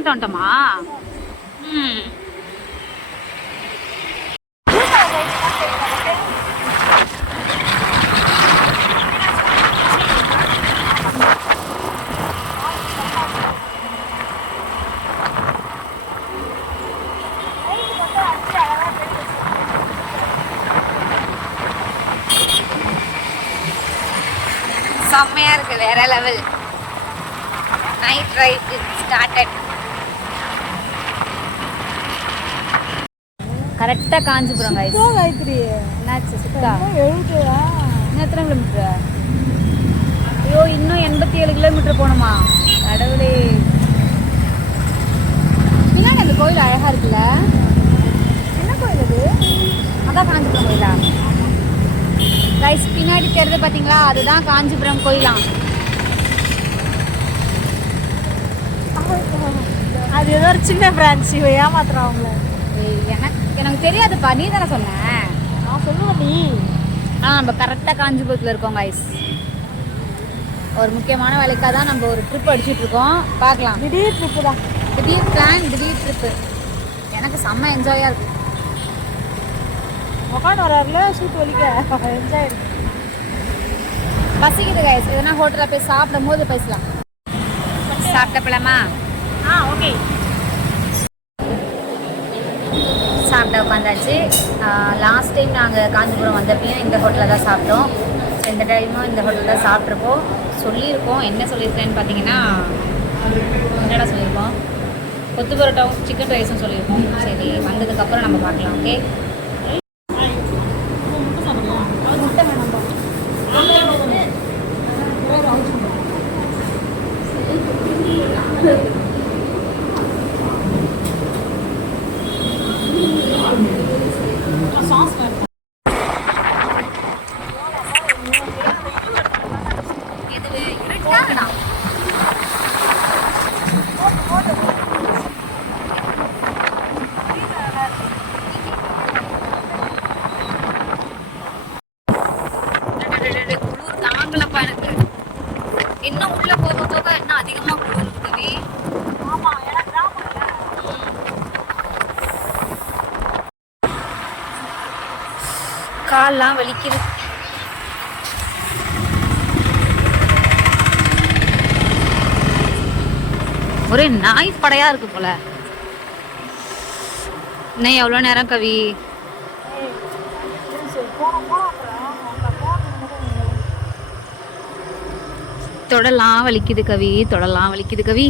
கிட்ட வந்துட்டோமா? ம், செம்மையா இருக்கு, வேற லெவல். Night right started. கரெக்டாக காஞ்சிபுரம் கைஸ். காயத்ரி என்னாச்சு சுத்தா? எழுதுதா? இன்னும் எத்தனை கிலோமீட்டர்? ஐயோ, இன்னும் 87 கிலோமீட்டர் போகணுமா? கடவுளே. பின்னாடி அந்த கோயில் அழகா இருக்குல்ல? என்ன கோயில் அது? அதான் காஞ்சிபுரம் கோயிலா கைஸ்? பின்னாடி தெரியுது பார்த்தீங்களா, அதுதான் காஞ்சிபுரம் கோயிலாம். அது ஏதோ ஒரு சின்ன பிரான்ச், இவ ஏமாத்துறான் அவங்கள. எனக்கு தெரியாதுப்பா, நீ தானே சொன்ன. நான் சொல்லுவேன் நீ. நம்ம கரெக்டாக காஞ்சிபுரத்தில் இருக்கோம் கைஸ். ஒரு முக்கியமான வேலைக்காக தான் நம்ம ஒரு ட்ரிப் அடிச்சுட்டு இருக்கோம். பார்க்கலாம். திடீர் ட்ரிப்பு தான். திடீர் பிளான், திடீர் ட்ரிப்பு. எனக்கு செம்ம என்ஜாயாக இருக்கு. உட்காந்து வராருல சூட் வலிக்க என்ஜாய் இருக்கு. பசிக்குது கைஸ், எதனா ஹோட்டலில் போய் சாப்பிடும் போது பேசலாம். சாப்பிட்ட பழமா? ஓகே. சாப்பிட்ட உட்காந்தாச்சு. லாஸ்ட் டைம் நாங்கள் காஞ்சிபுரம் வந்தப்பையும் இந்த ஹோட்டலில் தான் சாப்பிட்டோம். இந்த டைமும் இந்த ஹோட்டலில் தான் சாப்பிட்ருப்போம். சொல்லியிருக்கோம், என்ன சொல்லியிருக்கேன்னு பார்த்தீங்கன்னா, என்னடா சொல்லியிருக்கோம், கொத்து பரோட்டாவும் சிக்கன் ரைஸும் சொல்லியிருக்கோம். சரி, வந்ததுக்கப்புறம் நம்ம பார்க்கலாம். ஓகே. இன்னும் உள்ள போக போக இன்னும் அதிகமா குளிருக்குது. ஆமா, எனக்கு கால்லாம் வலிக்குது. ஒரே நாய் படையா இருக்கு போல. இன்னும் எவ்வளோ நேரம் கவி? தொடலாம் வலிக்குது கவி, தொடலாம் வலிக்குது கவி.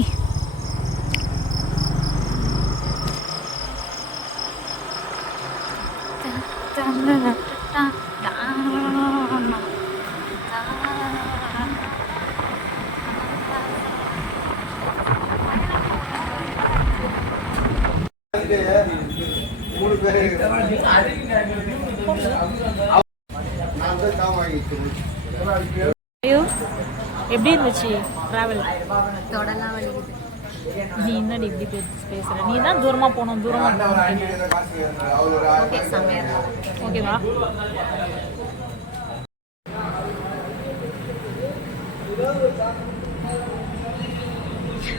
எப்படி இருந்துச்சு ட்ராவல்? தொடலாம் வலிக்குது. நீ என்னடி இப்படி பேசுற? நீ தான் தூரமா போகணும், தூரமா போகணும். ஓகே, செம்மையா இருக்கு. ஓகேவா?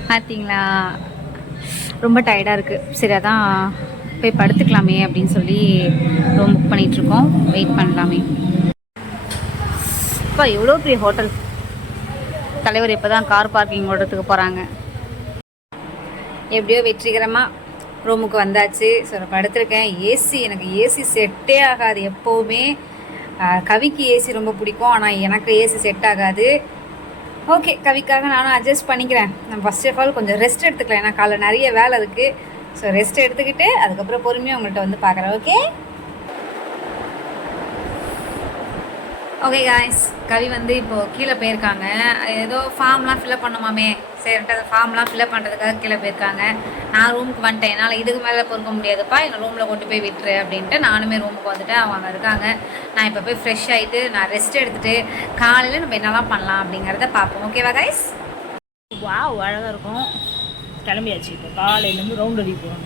பார்த்தீங்களா, ரொம்ப டயர்டாக இருக்குது. சரி, அதான் போய் படுத்துக்கலாமே அப்படின்னு சொல்லி ரூம் புக் பண்ணிகிட்ருக்கோம். வெயிட் பண்ணலாமே. இப்போ எவ்வளோ பெரிய ஹோட்டல். தலைவர் இப்போ தான் கார் பார்க்கிங் ஓடுறதுக்கு போகிறாங்க. எப்படியோ வெற்றிகரமாக ரூமுக்கு வந்தாச்சு. ஸோ நான் படுத்திருக்கேன். ஏசி, எனக்கு ஏசி செட்டே ஆகாது எப்போவுமே. கவிக்கு ஏசி ரொம்ப பிடிக்கும், ஆனால் எனக்கு ஏசி செட் ஆகாது. ஓகே, கவிக்காக நானும் அட்ஜஸ்ட் பண்ணிக்கிறேன். நான் ஃபஸ்ட் ஆஃப் ஆல் கொஞ்சம் ரெஸ்ட் எடுத்துக்கலாம், ஏன்னா காலைல நிறைய வேலை இருக்குது. ஸோ ரெஸ்ட் எடுத்துக்கிட்டு அதுக்கப்புறம் பொறுமையாக உங்கள்கிட்ட வந்து பார்க்குறேன். ஓகே ஓகே காய்ஸ், கவி வந்து இப்போது கீழே போயிருக்காங்க. ஏதோ ஃபார்ம்லாம் ஃபில்அப் பண்ணுமாமே, சரின்ட்டு அந்த ஃபார்ம்லாம் ஃபில்அப் பண்ணுறதுக்காக கீழே போயிருக்காங்க. நான் ரூமுக்கு வந்துட்டேன். என்னால் இதுக்கு மேலே பொறுக்க முடியாதுப்பா, எங்கள் ரூமில் கொண்டு போய் விட்டுரு அப்படின்ட்டு நானுமே ரூமுக்கு வந்துட்டேன். அவங்க அங்கே இருக்காங்க. நான் இப்போ போய் ஃப்ரெஷ் ஆகிட்டு நான் ரெஸ்ட் எடுத்துகிட்டு காலையில் நம்ம என்னெல்லாம் பண்ணலாம் அப்படிங்கிறத பார்ப்போம். ஓகேவா கைஸ்? வா, அழகாக இருக்கும். கிளம்பியாச்சு. இப்போ காலையிலேருந்து ரவுண்ட் அடி போகிறோம்.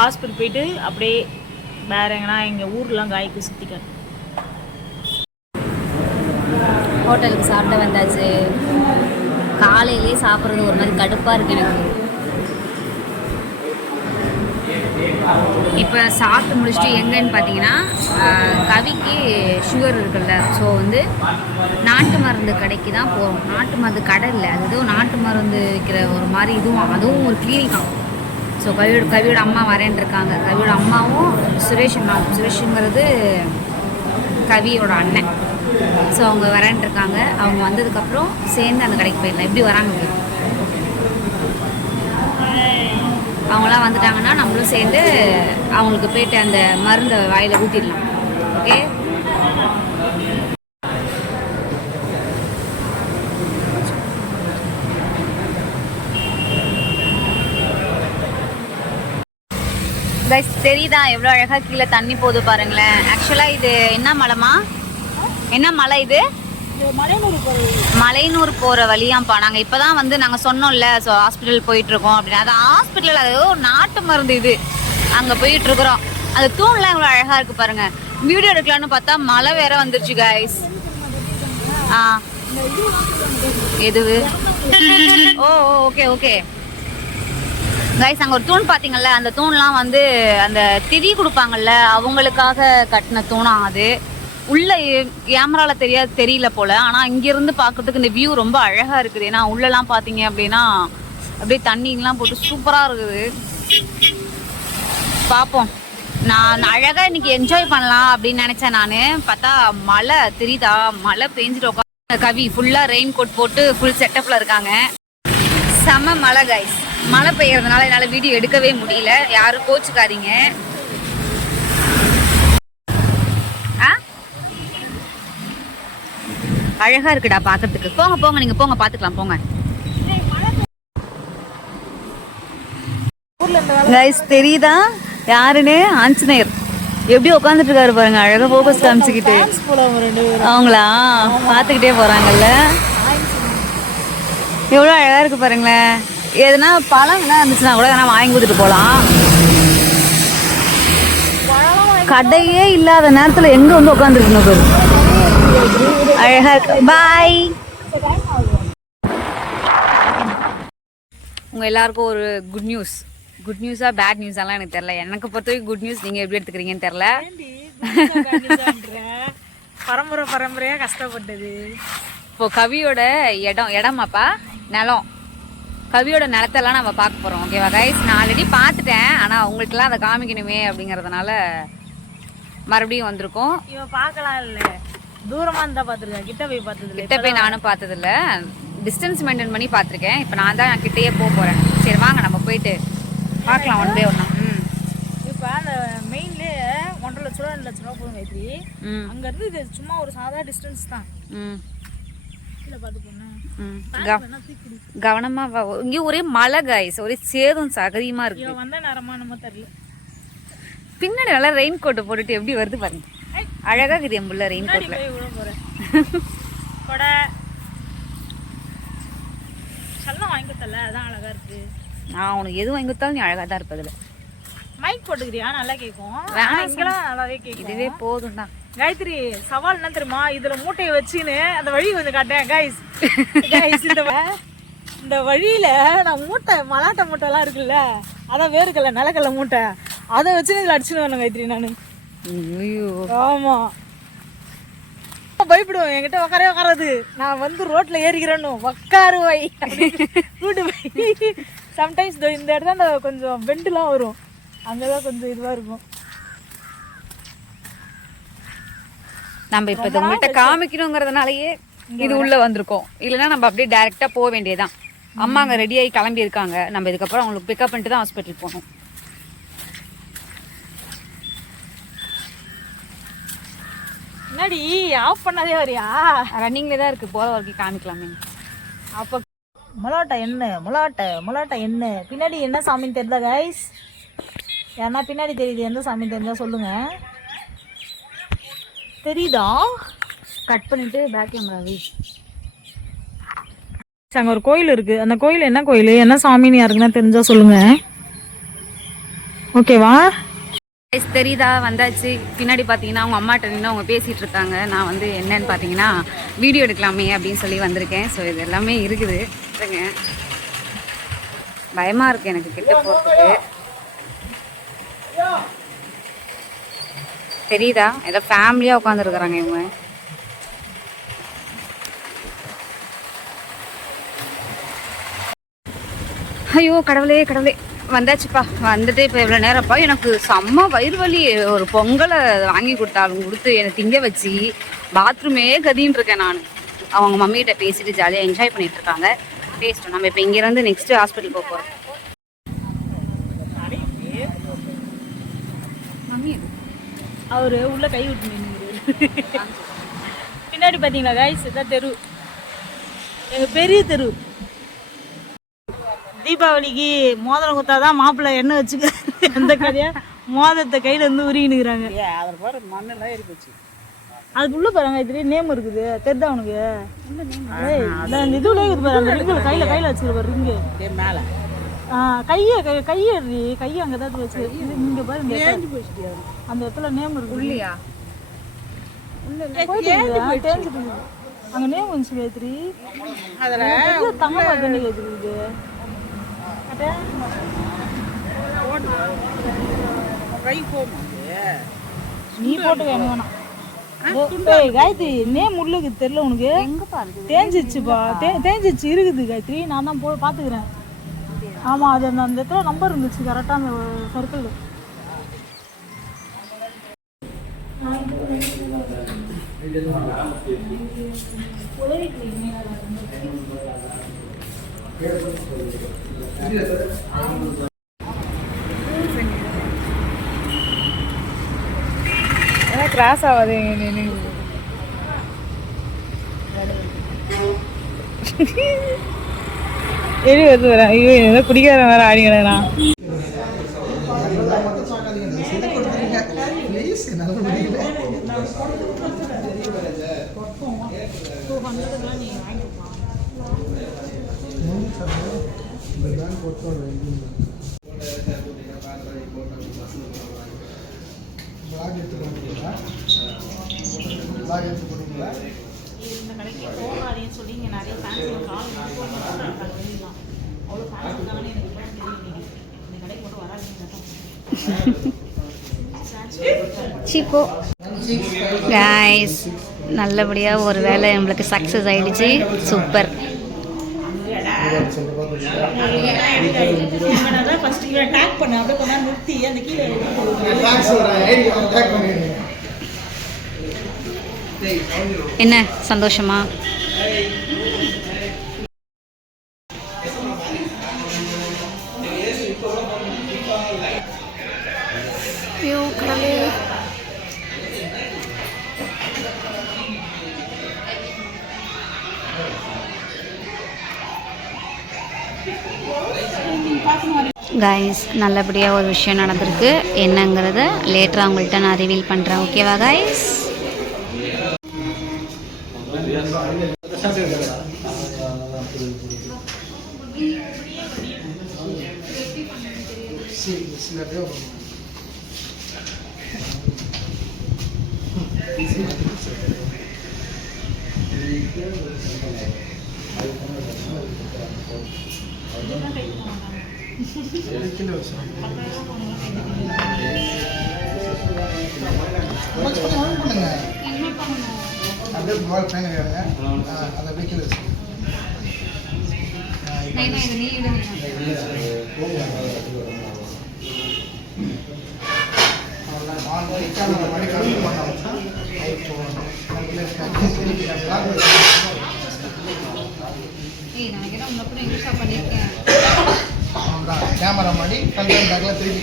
ஹாஸ்பிட்டல் போயிட்டு அப்படியே வேறு எங்கன்னா எங்கள் ஊர்லாம் காய்க்கு சுற்றிக்காரு. ஹோட்டலுக்கு சாப்பிட வந்தாச்சு. காலையிலே சாப்பிட்றது ஒரு மாதிரி கடுப்பாக இருக்கு எனக்கு. இப்போ சாப்பிட்டு முடிச்சுட்டு எங்கன்னு பார்த்தீங்கன்னா கவிக்கு சுகர் இருக்குல்ல, ஸோ வந்து நாட்டு மருந்து கடைக்கு தான் போகிறோம். நாட்டு மருந்து கடை இல்லை, அது ஏதோ நாட்டு மருந்து விற்கிற ஒரு மாதிரி அதுவும் ஒரு கிளினிக்காம். ஸோ கவியோட அம்மா வரேன் இருக்காங்க. கவியோட அம்மாவும் சுரேஷுங்கிறது கவியோட அண்ணன். ஸோ அவங்க வரேன் இருக்காங்க. அவங்க வந்ததுக்கப்புறம் சேர்ந்து அந்த கடைக்கு போயிடலாம். எப்படி வராங்க போய் அவங்களாம் வந்துட்டாங்கன்னா நம்மளும் சேர்ந்து அவங்களுக்கு போயிட்டு அந்த மருந்தை வாயில் ஊற்றிடலாம். ஓகே, கைஸ் தெரியுதா எவ்வளோ அழகாக கீழே தண்ணி போகுது பாருங்களேன். ஆக்சுவலாக இது என்ன மலைமா, என்ன மலை இது? மலையனூர் போகிற வழியாம்ப்பா. நாங்கள் இப்போ தான் வந்து நாங்கள் சொன்னோம்ல, ஸோ ஹாஸ்பிட்டல் போயிட்டுருக்கோம் அப்படின்னு. அது ஹாஸ்பிட்டல், அது நாட்டு மருந்து இது. அங்கே போயிட்டுருக்குறோம். அந்த தூண்லாம் இவ்வளோ அழகாக இருக்குது பாருங்கள். வீடியோ எடுக்கலான்னு பார்த்தா மழை வேற வந்துருச்சு கைஸ். எது? ஓ ஓகே ஓகே கைஸ், அங்கே ஒரு தூண் பார்த்தீங்கல்ல, அந்த தூண்லாம் வந்து அந்த திதி கொடுப்பாங்கல்ல அவங்களுக்காக கட்டின தூணா அது. உள்ள கேமரால தெரியல போல, ஆனால் இங்கேருந்து பார்க்கறதுக்கு இந்த வியூ ரொம்ப அழகாக இருக்குது. ஏன்னா உள்ளெல்லாம் பார்த்தீங்க அப்படின்னா அப்படியே தண்ணிங்கெலாம் போட்டு சூப்பராக இருக்குது. பார்ப்போம், நான் அழகாக இன்னைக்கு என்ஜாய் பண்ணலாம் அப்படின்னு நினச்சேன். நான் பார்த்தா மழை தெரியுதா, மழை பெஞ்சிட்டு உட்காந்து கவி ஃபுல்லாக ரெயின் கோட் போட்டு ஃபுல் செட்டப்பில் இருக்காங்க. செம மழை கைஸ். மழை பெய்யறதுனால என்னால் வீடியோ எடுக்கவே முடியல, யாரும் கோச்சுக்காதீங்க. அழகா இருக்குடா பாக்கிறதுக்கு. போங்க போங்க, நீங்க போங்க, பாத்துக்கலாம் போங்க. கைஸ் தெரியுதா யாருன்னு? ஆஞ்சநேயர் எப்படி உட்காந்துட்டு இருக்காரு பாருங்க, அழகா போக்கஸ் காமிச்சுக்கிட்டு. அவங்களா பாத்துக்கிட்டே போறாங்கல்ல, எவ்வளவு அழகா இருக்கு பாருங்களேன். எதுனா பழம் என்ன இருந்துச்சுன்னா கூட எதனா வாங்கி கொடுத்துட்டு போகலாம். கடையே இல்லாத நேரத்துல எங்க வந்து உட்காந்துருக்கணும் பாரு, அழகா இருக்கு. பாய். உங்க எல்லாருக்கும் ஒரு குட் நியூஸ். குட் நியூஸா பேட் நியூஸாலாம் எனக்கு தெரியல. எனக்கு பொறுத்த வரைக்கும் குட் நியூஸ். நீங்க எப்படி எடுத்துக்கிறீங்கன்னு தெரியல. பரம்பரையா கஷ்டப்பட்டது. இப்போ கவியோட இடமாப்பா நிலம், கவியோட நிலத்தெல்லாம் நம்ம பார்க்க போகிறோம். ஓகேவா கைஸ்? நான் ஆல்ரெடி பார்த்துட்டேன், ஆனால் உங்களுக்குலாம் அதை காமிக்கணுமே அப்படிங்கிறதுனால மறுபடியும் வந்திருக்கோம். இவன் பார்க்கலாம் இல்லை, தூரமாக இருந்தால் பார்த்துருக்கேன், கிட்ட போய் பார்த்தது. கிட்ட போய் நானும் பார்த்ததில்ல, டிஸ்டன்ஸ் மெயின்டைன் பண்ணி பார்த்துருக்கேன். இப்போ நான் தான் கிட்டேயே போக போகிறேன். சரி வாங்க நம்ம போயிட்டு பார்க்கலாம் ஒன் பை ஒன்னா. இப்போ அந்த மெயின்லேயே 1.5 லட்ச ரூபா 2 லட்ச ரூபா போகும் கைத்ரி. அங்கேருந்து இது சும்மா ஒரு சாதா டிஸ்டன்ஸ் தான். கவனமா இங்க ஒரே மழை கைஸ், ஒரே சேதும் சகதியுமா இருக்கு. வந்த நேரமா நம்ம தெரியல. பின்னாடி நல்லா ரெயின் கோட்டை போட்டுட்டு எப்படி வருது பாருங்க, அழகா இருக்குது என் புள்ள ரெயின் கோட்ல. வாங்கி கொடுத்தல, அதான் அழகா இருக்கு. நான் உனக்கு எது வாங்கி கொடுத்தாலும் நீ அழகா தான் இருப்பதுல. மைக் போட்டுக்கிறியா? நல்லா கேட்கும். இங்கெல்லாம் நல்லாவே கேட்கும். இதுவே போதும் தான். காயத்ரி சவால் என்ன தெரியுமா, இதுல மூட்டையை வச்சுன்னு அந்த வழி வந்து காட்டேன் கைஸ். இந்த வழியில நான் மலாட்டை மூட்டை எல்லாம் இருக்குல்ல, அதான் வேர்க்கல்ல நிலக்கல்ல மூட்டை, அதை வச்சு இதுல அடிச்சுன்னு வரணும் கைத்ரி நானு. ஆமா பயப்படுவேன், என்கிட்ட உட்காராது. நான் வந்து ரோட்ல ஏறிக்கிறேன்னு உட்காருவை கூட்டு போய். சம்டைம்ஸ் இந்த இடத்துல அந்த கொஞ்சம் பெண்டுலாம் வரும், அங்கதான் கொஞ்சம் இதுவா இருக்கும். நம்ம இப்ப இதை உங்கள்கிட்ட காமிக்கணுங்கிறதுனாலயே இது உள்ள வந்திருக்கோம். இல்லைன்னா நம்ம அப்படியே டைரக்டா போக வேண்டியதான். அம்மா அங்க ரெடி ஆகி கிளம்பி இருக்காங்க. நம்ம இதுக்கப்புறம் அவங்களுக்கு பிக்கப் பண்ணிட்டு தான் ஹாஸ்பிட்டல் போகணும். என்னடி ஆஃப் பண்ணதே வரியா? ரன்னிங்ல தான் இருக்கு, போற வரைக்கும் காமிக்கலாமே. அப்ப மலாட்டை என்ன பின்னாடி என்ன சாமின்னு தெரியுதா கைஸ்? ஏன்னா பின்னாடி தெரியுது, எந்த சாமி தெரிஞ்சா சொல்லுங்க. தெரியுதா? கட் பண்ணிட்டு பேக் கேமரா அங்கே ஒரு கோயில் இருக்கு. அந்த கோயில் என்ன கோயில், என்ன சாமின்னு யாருக்குன்னா தெரிஞ்சா சொல்லுங்க. ஓகேவா? தெரியுதா வந்தாச்சு. பின்னாடி பார்த்தீங்கன்னா அவங்க அம்மாட்ட நின்று அவங்க பேசிகிட்டு இருக்காங்க. நான் வந்து என்னன்னு பார்த்தீங்கன்னா வீடியோ எடுக்கலாமே அப்படின்னு சொல்லி வந்திருக்கேன். ஸோ இது எல்லாமே இருக்குது. பயமாக இருக்குது எனக்கு கிட்ட போகிறதுக்கு. தெரியுதா ஏதோ ஃபேமிலியாக உட்காந்துருக்குறாங்க இவங்க. ஐயோ கடவுளே கடவுளே, வந்தாச்சுப்பா. வந்துட்டு இப்போ இவ்வளோ நேரம்ப்பா எனக்கு செம்ம வயிறு வலி. ஒரு பொங்கலை வாங்கி கொடுத்தாலும் கொடுத்து என்னை திங்க வச்சு பாத்ரூமே கதின்னு இருக்கேன் நான். அவங்க மம்மிகிட்ட பேசிட்டு ஜாலியாக என்ஜாய் பண்ணிட்டு இருக்காங்க. பேசிட்டோம். நம்ம இப்போ இங்கேருந்து நெக்ஸ்ட்டு ஹாஸ்பிட்டல் போக போகிறோம். மம்மி அவரு உள்ள கை விட்டு நின்று பின்னாடி பார்த்தீங்களா காய்ஸ், இதான் தெரு, எங்கள் பெரிய தெரு. தீபாவளிக்கு மோதிரம் குத்தாதான் மாப்பிள்ளை எண்ணெய் வச்சுக்க எந்த கதையா மோதிரத்தை கையில இருந்து உருகினுக்குறாங்க. மண்ணெல்லாம் இருந்துச்சு. அதுக்குள்ள பாருங்க இதுல நேம் இருக்குது, தெரிதா உனக்கு? இதுல இருக்குது பாரு, அந்த ரிங்குல கையில வச்சுக்கிற பாரு ரிங்கு மேல. கையை அங்கதான் வச்சு இங்க பாரு, அந்த இடத்துல நேம் இருக்கு. அங்க நேம் வந்துச்சு காயத்ரி. அதுல தங்க தண்ணி கேக்குது. நீ போட்டு வேணும் காயத்ரி. நேம் உள்ளுக்கு தெரியல உனக்கு? தேஞ்சிச்சுப்பா, தேஞ்சிச்சு இருக்குது காயத்ரி. நான் தான் பாத்துக்கிறேன். ஆமா, அது அந்த இடத்துல நம்பர் இருந்துச்சு கரெக்டா அந்த சர்க்கிள். கிராஸ் ஆகாது. எரி வருது வரேன். ஐயோ ஏதோ குடிக்காத வேற ஆடிக்கிறேண்ணா. இந்த கடைக்கு போகாதேன்னு சொல்லி இங்கே நிறைய ஃபேன்ஸ் கால் அவ்வளோ ஃபேன்ஸ் இருக்காங்கன்னு எனக்கு இப்போ தெரியும். இந்த கடைக்கு மட்டும் வராதுன்னு சீப்போ கைஸ், நல்லபடியாக ஒரு வேலை நம்மளுக்கு சக்ஸஸ் ஆயிடுச்சு. சூப்பர். என்ன சந்தோஷமா? ஐயோ கடவுளே. கைஸ், நல்லபடியாக ஒரு விஷயம் நடந்திருக்கு. என்னங்கிறத லேட்டராக உங்கள்கிட்ட நான் ரிவீல் பண்ணுறேன். ஓகேவா கைஸ்? கேமரா மாடி கல்யாணம் பேக்ல திருப்பி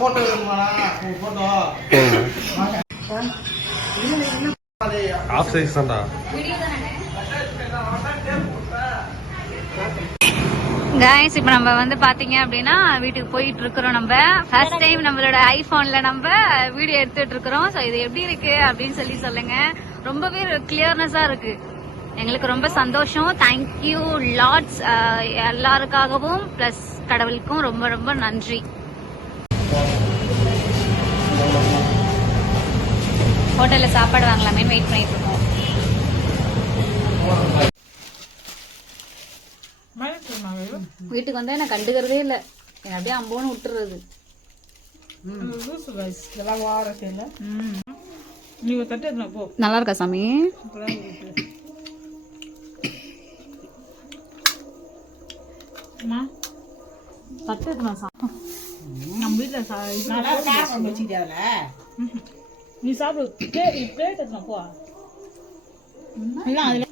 போட்டோ போட்டோ ஆஃப் சைஸ் தான்டா. கைஸ், இப்போ நம்ம வந்து பாத்தீங்க அப்படின்னா வீட்டுக்கு போயிட்டு இருக்கிறோம். நம்ம ஃபர்ஸ்ட் டைம் நம்மளோட ஐபோன்ல நம்ம வீடியோ எடுத்துட்டு இருக்கிறோம். ஸோ இது எப்படி இருக்கு அப்படின்னு சொல்லி சொல்லுங்க. ரொம்பவே கிளியர்னஸா இருக்கு. எங்களுக்கு ரொம்ப சந்தோஷம். Thank you lots. எல்லாருக்காகவும் ப்ளஸ் கடவுளுக்கும் ரொம்ப ரொம்ப நன்றி. ஹோட்டலில் சாப்பாடு வாங்கலாமேன்னு வெயிட் பண்ணிட்டு இருக்கோம். வீட்டுக்கு வந்தா என்ன கண்டுக்கிறதே இல்லை, என்ன அப்படியே அம்போன்னு விட்டுறது. நல்லா இருக்கா சாமி? தட்டு நம்ம வீட்டில் நீ சாப்பிடு. பிளேட் எடுத்துனா போ. அதுல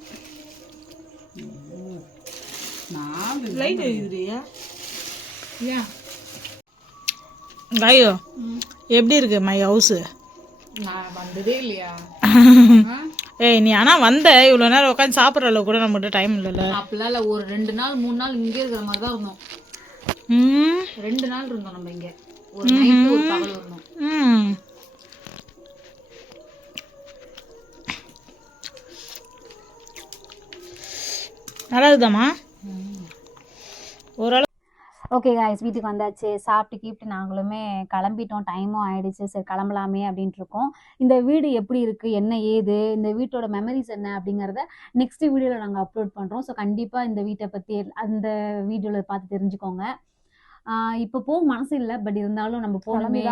லைட் எழுதுறியா? காயோ எப்படி இருக்கு மை ஹவுஸ்? நான் வந்ததே இல்லையா? ஏய் நீ ஆனா வந்த இவ்வளவு நேரம் உட்காந்து சாப்பிட்ற அளவு கூட நம்மகிட்ட டைம் இல்லைல்ல. அப்படிலாம் இல்லை, ஒரு 2 நாள் 3 நாள் இங்கே இருக்கிற மாதிரி தான் இருந்தோம். 2 நாள் இருந்தோம் நம்ம இங்க, ஒரு நைட்டு ஒரு பகல் இருந்தோம். நல்லா இருக்குதாம்மா? ஓரளவு. ஓகே காய்ஸ், வீட்டுக்கு வந்தாச்சு. சாப்பிட்டு கீப்பிட்டு நாங்களுமே கிளம்பிட்டோம். டைமும் ஆயிடுச்சு. சரி கிளம்பலாமே அப்படின்ட்டு இருக்கோம். இந்த வீடு எப்படி இருக்குது, என்ன ஏது, இந்த வீட்டோட மெமரிஸ் என்ன அப்படிங்கிறத நெக்ஸ்ட் வீடியோவில் நாங்கள் அப்லோட் பண்ணுறோம். ஸோ கண்டிப்பாக இந்த வீட்டை பற்றி அந்த வீடியோவில் பார்த்து தெரிஞ்சுக்கோங்க. இப்போ போக மனசு இல்லை, பட் இருந்தாலும் நம்ம போகணுமே,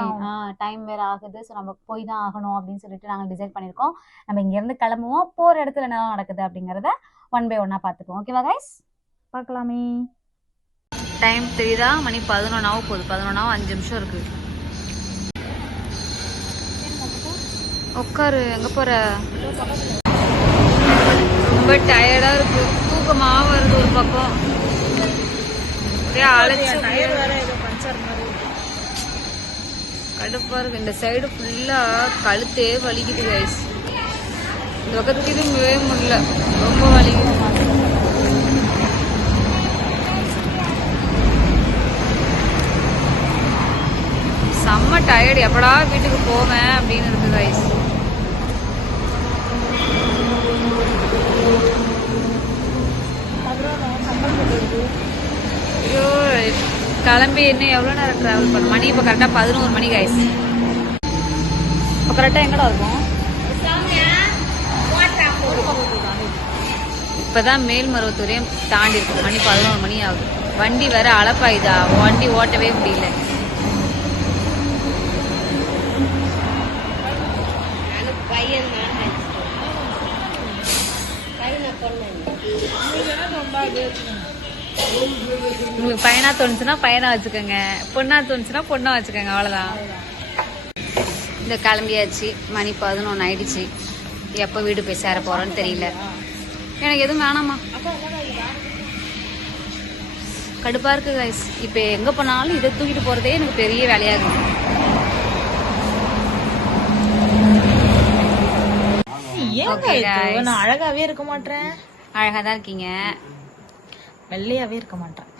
டைம் வேறு ஆகுது. ஸோ நம்ம போய் தான் ஆகணும் அப்படின்னு சொல்லிட்டு நாங்கள் டிசைட் பண்ணியிருக்கோம். நம்ம இங்கேருந்து கிளம்புவோம். போகிற இடத்துல என்ன நடக்குது அப்படிங்கிறத 1 by 1 பார்த்துப்போம். ஓகேவா கைஸ்? பார்க்கலாமே. டைம் தெரியுதா? மணி 11 ஆக போகுது. 11 5 நிமிஷம் இருக்கு. உட்காரு. எங்க போற? ரொம்ப டயர்டா இருக்கு, தூக்கமா வருது. ஒரு பக்கம் அப்படியே அழைச்சு கடுப்பா இருக்கு. இந்த சைடு ஃபுல்லா கழுத்தே வலிக்குது கைஸ். இந்த பக்கத்துக்கு இதுவே முடியல, ரொம்ப வலிக்குது. செம்ம டயர்டு, எப்படா வீட்டுக்கு போவேன் அப்படின்னு இருக்கு கைஸ். ஐயோ, கிளம்பி இன்னும் எவ்வளோ நேரம் ட்ராவல் பண்ணும்? மணி இப்போ கரெக்டாக 11 மணி கைஸ். இப்போ கரெக்டாக எங்கடா இருக்கும்? இப்போதான் மேல்மருவத்தூரையும் தாண்டி இருக்கும். மணி 11 மணி ஆகுது. வண்டி வேற அலப்பாயுதா, வண்டி ஓட்டவே முடியல. உங்களுக்கு பையனா தோணுச்சுன்னா பையனா வச்சுக்கோங்க, பொண்ணா தோணுச்சுன்னா பொண்ணா வச்சுக்கோங்க, அவ்வளோதான். இந்த கிளம்பியாச்சு. மணி 11 ஆயிடுச்சு. எப்போ வீடு போய் சேர போறோன்னு தெரியல. எனக்கு எதுவும் வேணாமா, கடுப்பா இருக்கு கைஸ். இப்போ எங்க போனாலும் இதை தூக்கிட்டு போறதே எனக்கு பெரிய வேலையாகுது. நான் அழகாவே இருக்க மாட்டேன். அழகா தான் இருக்கீங்க, வெள்ளையாவே இருக்க மாட்டேன்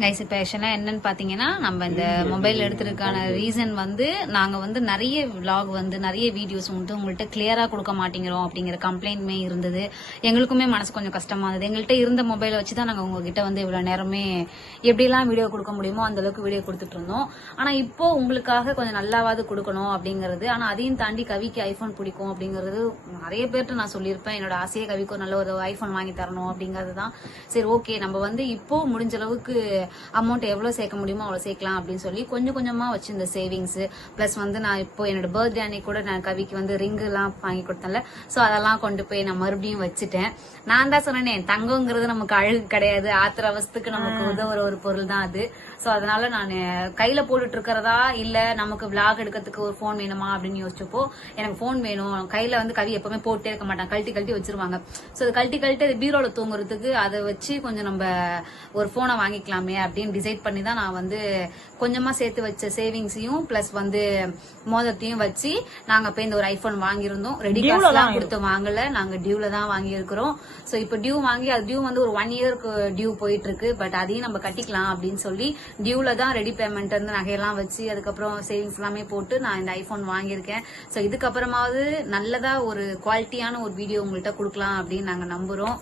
கைஸ். இப்போ ஆக்சுவலாக என்னன்னு பார்த்தீங்கன்னா, நம்ம இந்த மொபைல் எடுத்துருக்கான ரீசன் வந்து நாங்கள் வந்து நிறைய விலாக் வந்து நிறைய வீடியோஸ் வந்து உங்கள்கிட்ட கிளியராக கொடுக்க மாட்டேங்கிறோம் அப்படிங்கிற கம்ப்ளைண்ட்மே இருந்தது. எங்களுக்குமே மனசு கொஞ்சம் கஷ்டமாக இருந்தது. எங்கள்கிட்ட இருந்த மொபைலை வச்சு தான் நாங்கள் உங்ககிட்ட வந்து இவ்வளோ நேரமே எப்படிலாம் வீடியோ கொடுக்க முடியுமோ அந்தளவுக்கு வீடியோ கொடுத்துட்டு இருந்தோம். ஆனால் இப்போ உங்களுக்காக கொஞ்சம் நல்லாவது கொடுக்கணும் அப்படிங்கிறது. ஆனால் அதையும் தாண்டி கவிக்கு ஐஃபோன் பிடிக்கும் அப்படிங்கிறது நிறைய பேர்கிட்ட நான் சொல்லியிருப்பேன். என்னோட ஆசையை கவிக்கு ஒரு நல்ல ஒரு ஐஃபோன் வாங்கி தரணும் அப்படிங்கிறது தான். சரி ஓகே, நம்ம வந்து இப்போ முடிஞ்ச அளவுக்கு அமௌண்ட் எவ்வளோ சேர்க்க முடியுமோ அவ்வளோ சேர்க்கலாம் அப்படின்னு சொல்லி கொஞ்சம் கொஞ்சமாக வச்சு இந்த சேவிங்ஸு ப்ளஸ் வந்து நான் இப்போ என்னோட பர்த்டே அன்னைக்கு கூட நான் கவிக்கு வந்து ரிங்குலாம் வாங்கி கொடுத்தேன்ல, ஸோ அதெல்லாம் கொண்டு போய் நான் மறுபடியும் வச்சுட்டேன். நான் தான் சொன்னேன், தங்கங்கிறது நமக்கு அழகு கிடையாது, ஆத்திர அவஸ்துக்கு நமக்கு உதவுற ஒரு பொருள் தான் அது. ஸோ அதனால நான் கையில போட்டுட்டு இருக்கிறதா இல்லை நமக்கு விளாக் எடுக்கிறதுக்கு ஒரு ஃபோன் வேணுமா அப்படின்னு யோசிச்சப்போ எனக்கு ஃபோன் வேணும். கையில வந்து கவி எப்பவுமே போட்டே இருக்க மாட்டாங்க, கழட்டி கழட்டி வச்சிருவாங்க. ஸோ அது கழட்டி கழட்டி அது பீரோல தூங்குறதுக்கு அதை வச்சு கொஞ்சம் நம்ம ஒரு ஃபோனை வாங்கிக்கலாமே வாங்கிக்கலாமே அப்படின்னு டிசைட் பண்ணி தான் நான் வந்து கொஞ்சமா சேர்த்து வச்ச சேவிங்ஸையும் பிளஸ் வந்து மோதிரத்தையும் வச்சு நாங்க போய் இந்த ஒரு ஐபோன் வாங்கியிருந்தோம். ரெடி காசுலாம் கொடுத்து வாங்கல, நாங்க டியூல தான் வாங்கி இருக்கிறோம். சோ இப்ப டியூ வாங்கி அது டியூ வந்து ஒரு 1 இயருக்கு டியூ போயிட்டு இருக்கு. பட் அதையும் நம்ம கட்டிக்கலாம் அப்படின்னு சொல்லி டியூல தான் ரெடி பேமெண்ட் வந்து நகையெல்லாம் வச்சு அதுக்கப்புறம் சேவிங்ஸ் எல்லாமே போட்டு நான் இந்த ஐபோன் வாங்கியிருக்கேன். சோ இதுக்கப்புறமாவது நல்லதா ஒரு குவாலிட்டியான ஒரு வீடியோ உங்கள்கிட்ட கொடுக்கலாம் அப்படின்னு நாங்க நம்புறோம்.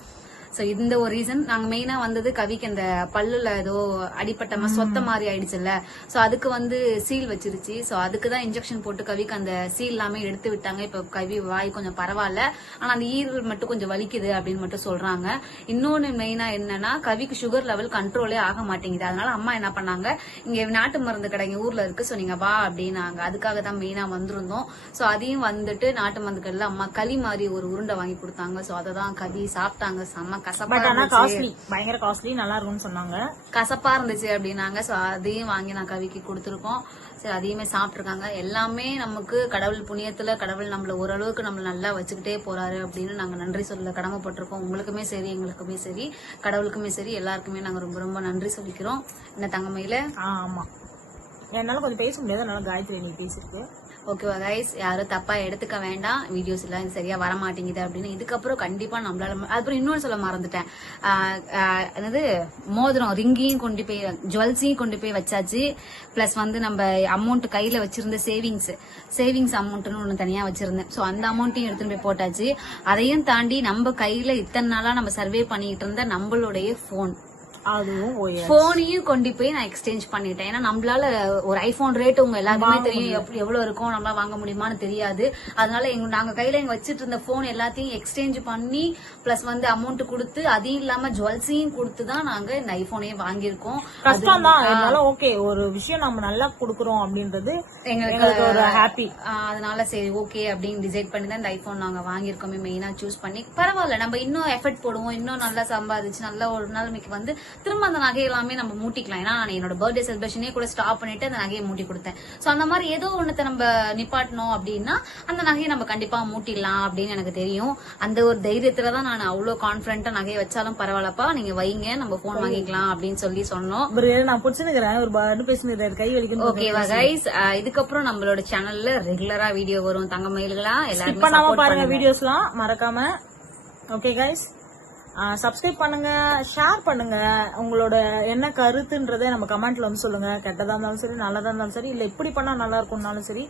சோ இந்த ஒரு ரீசன் நாங்க மெயினா வந்தது கவிக்கு அந்த பல்லுல ஏதோ அடிப்பட்டமா சொத்த மாதிரி ஆயிடுச்சுல்ல. சோ அதுக்கு வந்து சீல் வச்சிருச்சு. சோ அதுக்கு தான் இன்ஜெக்ஷன் போட்டு கவிக்கு அந்த சீல் எல்லாமே எடுத்து விட்டாங்க. இப்ப கவி வாய் கொஞ்சம் பரவாயில்ல, ஆனா அந்த ஈரல் மட்டும் கொஞ்சம் வலிக்குது அப்படின்னு மட்டும் சொல்றாங்க. இன்னொன்னு மெயினா என்னன்னா கவிக்கு சுகர் லெவல் கண்ட்ரோலே ஆக மாட்டேங்குது. அதனால அம்மா என்ன பண்ணாங்க, இங்க நாட்டு மருந்து கடைங்க ஊர்ல இருக்கு, சோ நீங்க வா அப்படின்னாங்க. அதுக்காக தான் மெயினா வந்திருந்தோம். சோ அதையும் வந்துட்டு நாட்டு மருந்து கடையில அம்மா களி மாதிரி ஒரு உருண்டை வாங்கி கொடுத்தாங்க. சோ அததான் கவி சாப்பிட்டாங்க. செம்ம கசப்பா பயங்கர காஸ்ட்லி, நல்லா இருக்கும்னு சொன்னாங்க. கசப்பா இருந்துச்சு அப்படின்னாங்க. சோ அதையும் வாங்கி நான் கவிக்கு கொடுத்துருக்கோம். சரி அதையுமே சாப்பிட்டுருக்காங்க. எல்லாமே நமக்கு கடவுள் புண்ணியத்துல கடவுள் நம்மள ஓரளவுக்கு நம்மள நல்லா வச்சுக்கிட்டே போறாரு அப்படின்னு நாங்க நன்றி சொல்ல கடமைப்பட்டிருக்கோம். உங்களுக்குமே சரி எங்களுக்குமே சரி கடவுளுக்குமே சரி எல்லாருக்குமே நாங்க ரொம்ப ரொம்ப நன்றி சொல்லிக்கிறோம். என்ன தங்கமையில? ஆமா, என்னால கொஞ்சம் பேச முடியாது, அதனால காயத்ரி நீ பேசிருக்கு. ஓகேவா கைஸ், யாரும் தப்பா எடுத்துக்க வேண்டாம். வீடியோஸ் எல்லாம் சரியா வர மாட்டேங்குது அப்படின்னு. இதுக்கப்புறம் கண்டிப்பா நம்மளால அதுக்கப்புறம் இன்னொன்னு சொல்ல மறந்துட்டேன். என்னது மோதிரம் ரிங்கையும் கொண்டு போய் ஜுவல்ஸையும் கொண்டு போய் வச்சாச்சு. பிளஸ் வந்து நம்ம அமௌண்ட் கையில வச்சிருந்த சேவிங்ஸ் அமௌண்ட்னு ஒண்ணு தனியா வச்சிருந்தேன். சோ அந்த அமௌண்ட்டையும் எடுத்துட்டு போய் போட்டாச்சு. அதையும் தாண்டி நம்ம கையில இத்தனை நாளா நம்ம சர்வே பண்ணிட்டு இருந்த நம்மளுடைய போன் அதுவும் போனையும் கொண்டு போய் நான் எக்ஸ்சேஞ்ச் பண்ணிட்டேன். ஏன்னா நம்மளால ஒரு ஐபோன் ரேட் உங்க எல்லாருக்குமே தெரியும் எவ்வளவு இருக்கும், நம்மளால வாங்க முடியுமான்னு தெரியாது. அதனால நாங்க கையில வச்சிட்டு இருந்த போன் எல்லாத்தையும் எக்ஸ்சேஞ்ச் பண்ணி பிளஸ் வந்து அமௌண்ட் கொடுத்து அதையும் இல்லாம ஜுவல்ஸையும் கொடுத்துதான் நாங்க இந்த ஐபோனையே வாங்கியிருக்கோம். கஷ்டம் தான், அதனால ஓகே ஒரு விஷயம் நம்ம நல்லா கொடுக்கறோம் அப்படின்றது எங்களுக்கு ஒரு ஹாப்பி. அதனால சரி ஓகே அப்படின்னு டிசைட் பண்ணி தான் இந்த ஐபோன் நாங்க வாங்கியிருக்கோமே மெயினா சூஸ் பண்ணி. பரவாயில்ல, நம்ம இன்னும் எஃபர்ட் போடுவோம், இன்னும் நல்லா சம்பாதிச்சு நல்ல ஒரு நிலைமைக்கு வந்து திரும்ப அந்த நகை எல்லாமே நம்ம மூட்டிக்கலாம். ஏன்னா நான் என்னோட பர்த்டே செலிப்ரேஷனே கூட ஸ்டாப் பண்ணிட்டு அந்த நகையை மூட்டி கொடுத்தேன். சோ அந்த மாதிரி ஏதோ ஒண்ணத்தை நம்ம நிப்பாட்டணும் அப்படின்னா அந்த நகையை நம்ம கண்டிப்பா மூட்டிடலாம் அப்படின்னு எனக்கு தெரியும். அந்த ஒரு தைரியத்துலதான் நான் அவ்வளவு கான்பிடண்டா நகையை வச்சாலும் பரவாயில்லப்பா நீங்க வைங்க, நம்ம போன் வாங்கிக்கலாம் அப்படின்னு சொல்லி சொன்னோம். நான் பிடிச்சிருக்கிறேன் ஒரு பாட்டு பேசுனது கை வலிக்கும். ஓகேவா கைஸ், இதுக்கப்புறம் நம்மளோட சேனல்ல ரெகுலரா வீடியோ வரும். தங்கமயில்களா எல்லாரும் பாருங்க வீடியோஸ்லாம் மறக்காம. ஓகே கைஸ், சப்ஸ்கிரைப் பண்ணுங்க, ஷேர் பண்ணுங்க. உங்களோட என்ன கருத்துன்றதை நம்ம கமெண்ட்ல வந்து சொல்லுங்க. கெட்டதா இருந்தாலும் சரி நல்லதா இருந்தாலும் சரி, இல்ல இப்படி பண்ணா நல்லா இருக்கும்னாலும் சரி,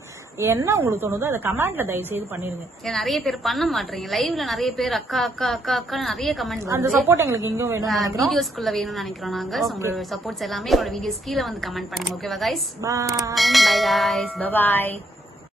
என்ன உங்களுக்கு தோணுதோ அதை கமெண்ட்ல தயவு செய்து பண்ணிருங்க. நிறைய பேர் பண்ண மாட்டீங்க, லைவ்ல நிறைய பேர் அக்கா அக்கா அக்கா அக்கா நிறைய கமெண்ட். அந்த சப்போர்ட் எங்களுக்கு இங்க வேணும், வீடியோஸ்க்குள்ள வேணும்னு நினைக்கிறோம் நாங்க. உங்களோட சப்போர்ட்ஸ் எல்லாமே என்னோட வீடியோஸ் கீழே வந்து கமெண்ட் பண்ணுங்க. ஓகேவா guys, bye bye guys, bye bye.